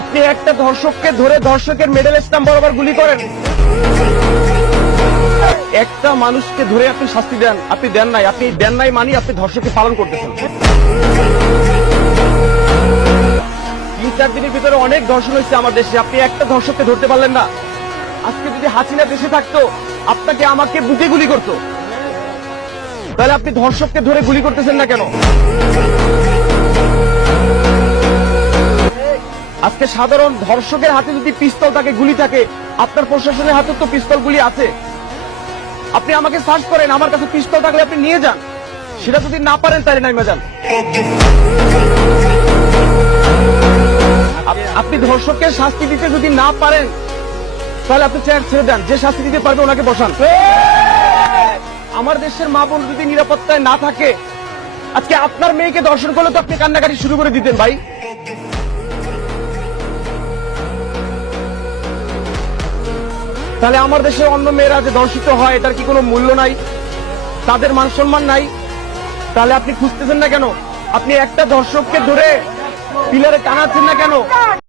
আপনি একটা ধর্ষককে ধরে ধর্ষকের মেডেল স্ট্যাম্প বরাবর গুলি করেন। একটা মানুষকে ধরে আপনি শাস্তি দেন, আপনি দেন নাই মানে আপনি ধর্ষককে পালন করতেছেন। 3-4 দিনের ভিতরে অনেক ধর্ষণ হয়েছে আমার দেশে, আপনি একটা ধর্ষককে ধরতে পারলেন না। আজকে যদি হাসিনা দেশে থাকতো আপনাকে আমাকে বুকে গুলি করতো, তাহলে আপনি ধর্ষককে ধরে গুলি করতেছেন না কেন? আজকে সাধারণ ধর্ষকের হাতে যদি পিস্তল থাকে, গুলি থাকে, আপনার প্রশাসনের হাতে তো পিস্তল গুলি আছে। আপনি আমাকে সার্চ করেন, আমার কাছে পিস্তল থাকলে আপনি নিয়ে যান, সেটা যদি না পারেন তাহলে নাইমা যান। আপনি ধর্ষককে শাস্তি দিতে যদি না পারেন তাহলে আপনি চেয়ার ছেড়ে দেন, যে শাস্তি দিতে পারবে ওনাকে বসান। আমার দেশের মা বোন যদি নিরাপত্তায় না থাকে, আজকে আপনার মেয়েকে ধর্ষণ করলে তো আপনি কান্নাকাটি শুরু করে দিতেন ভাই। তাহলে আমার দেশের অন্য মেয়েরা যে ধর্ষিত হয় এটার কি কোনো মূল্য নাই? তাদের মান সম্মান নাই? তাহলে আপনি খুঁজতেছেন না কেন? আপনি একটা ধর্ষককে ধরে পিলারে টানাচ্ছেন না কেন?